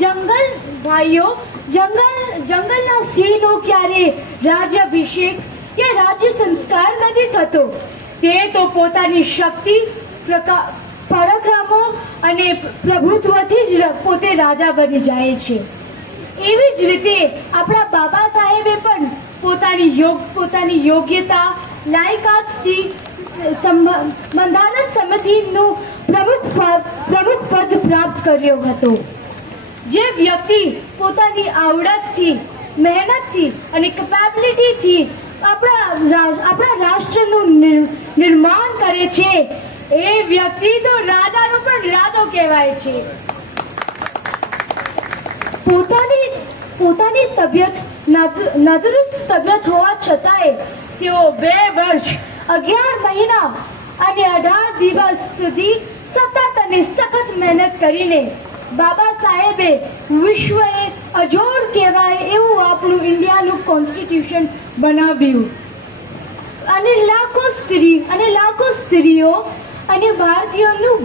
જંગલ ભાઈઓ, જંગલના સિંહનો ક્યારે રાજ્યાભિષેક કે રાજ્ય સંસ્કાર નથી થતો. તે તો પોતાની શક્તિ, પરાક્રમો અને પ્રભુત્વથી જ પોતે રાજા બની જાય છે. એવી જ રીતે આપણા બાબા સાહેબે પણ પોતાની યોગ્યતા, લાયકાતથી બંધારણ સમિતિનું પ્રમુખ પદ પ્રાપ્ત કર્યો હતો. જે વ્યક્તિ પોતાની આવડતથી, મહેનતથી અને કેપેબિલિટીથી આપણા રાષ્ટ્રનું નિર્માણ કરે છે, એ વ્યક્તિ તો રાજાનો પણ રાજો કહેવાય છે. પોતાની તબિયત નાદુરસ્ત તબિયત હોવા છતાંય તેઓ 2 વર્ષ 11 મહિના અને 18 દિવસ સુધી સતત અને સખત મહેનત કરીને બાબા સાહેબે વિશ્વએ અજોડ કહેવાય એવું આપણું ઇન્ડિયાનું કોન્સ્ટિટ્યુશન બનાવ્યું. અને લાખો સ્ત્રીઓ અને ભારતીયોનું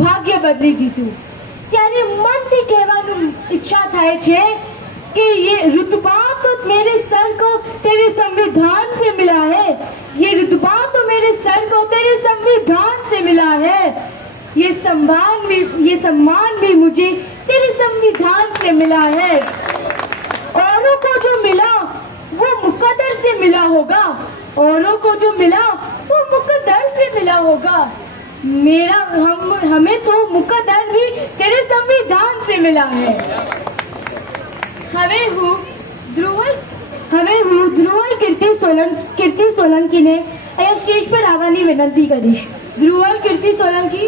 ભાગ્ય બદલી દીધું. ત્યારે મનથી કહેવાનું ઈચ્છા થાય છે कि ये रुतबा तो मेरे सर को तेरे संविधान से मिला है, ये रुतबा तो मेरे सर को तेरे संविधान से मिला है, ये सम्मान भी मुझे तेरे संविधान से मिला है. औरों को जो मिला वो मुकद्दर से मिला होगा, औरों को जो मिला वो मुकद्दर से मिला होगा. हमें तो मुकद्दर भी तेरे संविधान से मिला है. હવે હું ધ્રુવલ કીર્તિ સોલંકીને અહીંયા સ્ટેજ પર આવવાની વિનંતી કરીશ. ધ્રુવલ કીર્તિ સોલંકી.